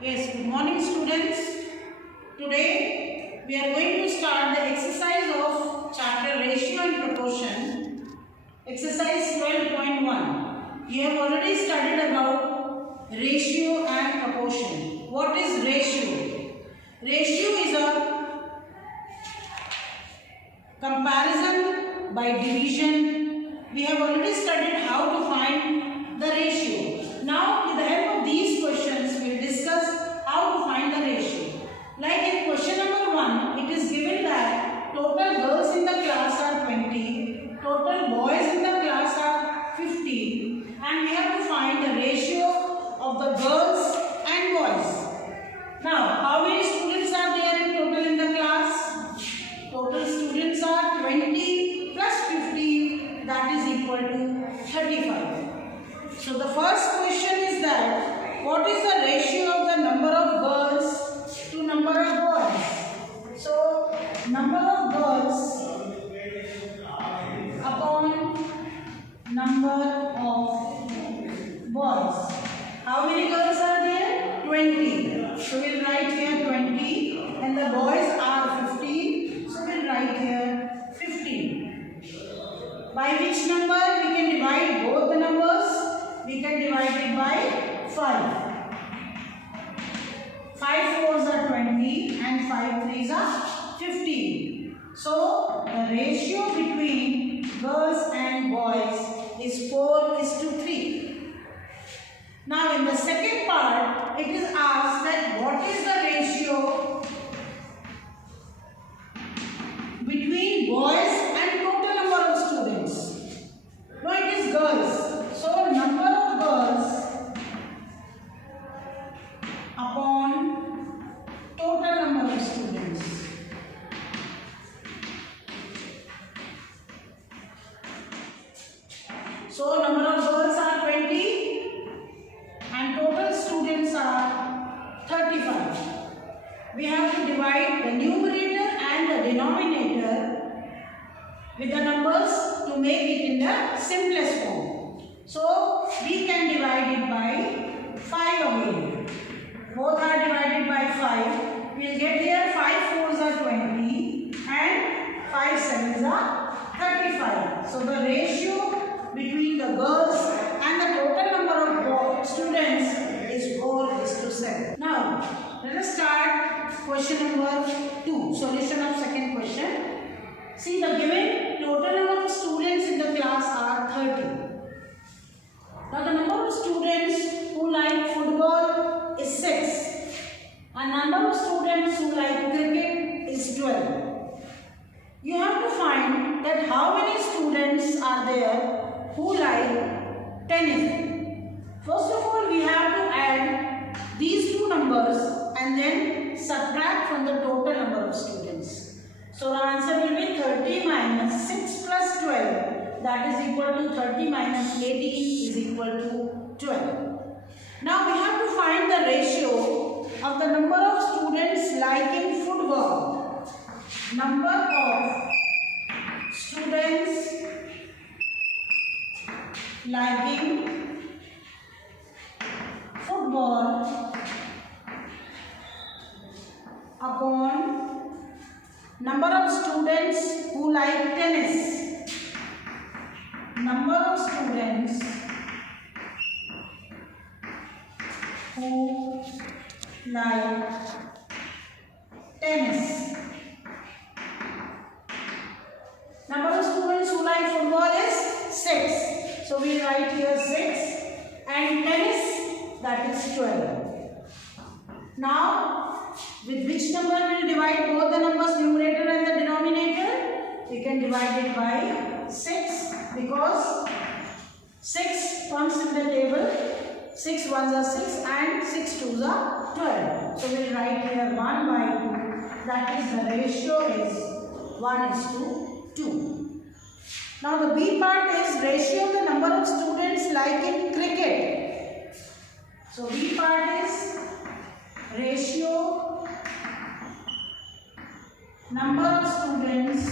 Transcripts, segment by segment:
Yes, good morning students. Today we are going to start the exercise of chapter ratio and proportion. Exercise 12.1. You have already studied about ratio and proportion. What is ratio? Ratio is a comparison by division. We have already studied how to find the ratio. Now with the help of these questions we will discuss how to find the ratio. Like in question number 1, it is given that total girls in the class are 20, total boys in the class are 15, and we have to find the ratio of the girls and boys. Now how many students are there in total in the class? Total students are 20 plus 15, that is equal to 35. So the first question is that what is the ratio of the number of girls to number of boys? So number of girls upon number of boys. How many girls are there? 20. So we will write here 20 and the boys are 15. So we will write here 15. By which number we can divide both the numbers? We can divide it by 5. 5 fours are 20 and 5 threes are 15. So the ratio between girls and boys is 4:3. Now in the second part, it is asked that what is the ratio between boys and total number of students? No, it is girls. So number of girls upon total number of students. So number of girls are 20 and total students are 35. We have to divide the numerator and the denominator with the numbers to make it in the simplest form. So we can divide it by 5 again. Both are divided by 5. We will get here 5 fours are 20 and 5 sevens are 35. So the ratio between the girls and the total number of students is 4:7. Now let us start question number 2. Solution of second question. See, the given total number of students in the class are 30. Now the number of students who like football is 6 and number of students who like cricket is 12. You have to find that how many students are there who like tennis. First of all, we have to add these two numbers and then subtract from the total number of students. So the answer will be 30 minus 6 plus 12, that is equal to 30 minus 18 is equal to 12. Now we have to find the ratio of the number of students liking football. Number of students liking football upon number of students who like tennis. Number of students who like tennis. Number of students who like football is 6. So we write here 6 and tennis, that is 12. Now with which number we will divide both the numbers, numerator and the denominator? We can divide it by 6 because 6 comes in the table. 6 ones are 6 and 6 twos are 12. So we will write here 1 by 2. That is the ratio is 1:2. Now the B part is ratio of the number of students liking cricket. So B part is ratio number of students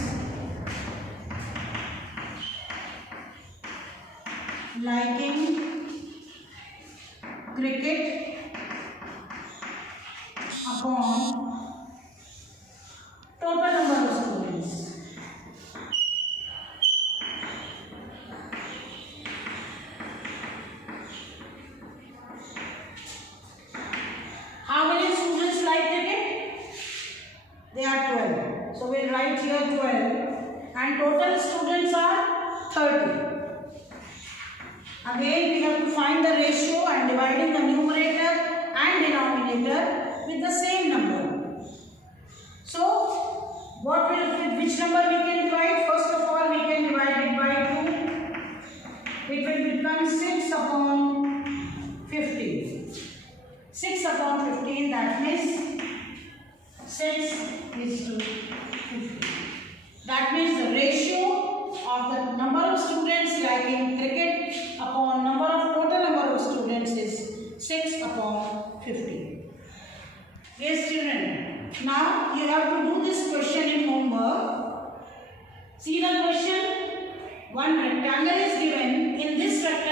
liking cricket upon total number of students. How many students like cricket? They are 12. So we'll write here 12. And total students are 30. Again we have to find the ratio and dividing the numerator and denominator with the same number. So which number we can divide? First of all we can divide it by 2. It will become 6 upon 15. 6 upon 15, that means 6 is to 15. That means the ratio of the number of students liking cricket upon total number of students is 6 upon 50. Yes children, now you have to do this question in homework. See the question. One rectangle is given. In this rectangle